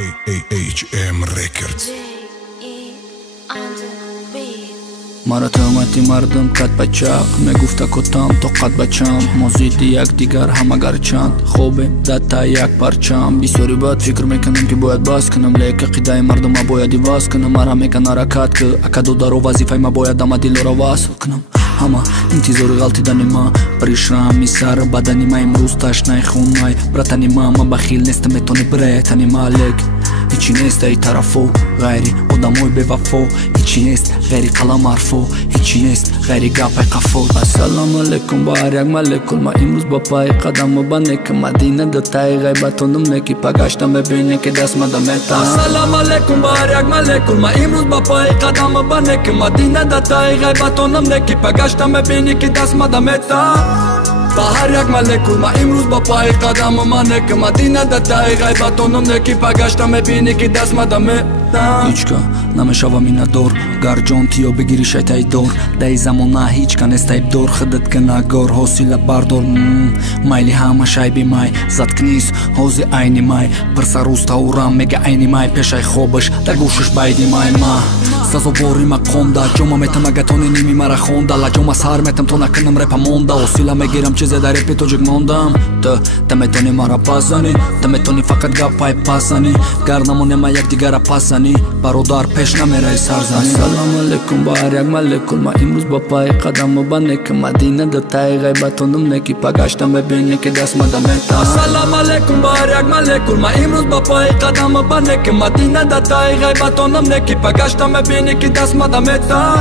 HM Records. مرات اومدی مردم قد بچق میگفت کتم تو قد بچم مزید یک دیگر هم اگر چند خوبه زد تا یک پرچم بسیاری باید فکر میکنم که باید باز کنم لیک قیده مردم ما باید باز کنم مرا میکن حرکت که اکدو درو وظیفه ما باید اما دل را وصل کنم همه انتظار غلطیدن ما پریشرم سر بدنی ما امروز تشنه خون مای برتنی ما بخیل نیست میتونی برتنی مالک هیچی نیست ای طرفو غیری آدمای بوفا هیچی نیست غیری قلم حرفو هیچی نیست غیری گپ قفو السلام علیکم بار یک ملکل ما امروز با پای قدم بنه که مدینه دتای غیبتونم نکی پگشتم ببینه که دست مدمتا السلام علیکم بار یک ملکل ما امروز با پای قدم بنه که مدینه دتای غیبتونم نکی پگشتم ببینه که دست مدمتا بهر یک ملکل ما امروز با پای قدم منه که مدینه دتای غیبتونم نکی پگشتم ببینی که دست مدمه هیچکا نمیشوم این دور گرجان تیو بگیری شیطای دور دای زمانه هیچکا نستایب دور خدت که نگار حوصله بردار مایلی همه شایبی مای زد کنیس حوزی عینی مای پرسا روز تاورم میگه عینی مای پیشای خوبش در گوشش بایدی مای ما سازو بوری مقام دا جوما میتم اگه تو نیمی مرا خونده لجوما سر میتم تو نکنم رپا مونده حوصله میگیرم چیزی در رپی تو جگ موندم تا میتونی مرا پاسانی تا میتونی فقط گپای پاسانی گرنمونه ما یک دیگر پاسانی برادر پیش نمیره سرزنی السلام علیکم بار یک ملکل ما امروز با پای قدم بنه که مدینه دتای غیبتونم نکی پگشتم ببینه که دست مدمتا السلام علیکم بار یک ملکل ما امروز با پای قدم بنه که مدینه دتای غیبتونم نکی پگشتم ببینه که دست مدمتا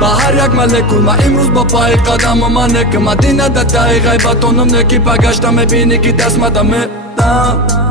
بهر یک ملکل ما امروز با پای قدم منه که مدینه دتای غیبتونم نکی پگشتم ببینه که دست مدمتا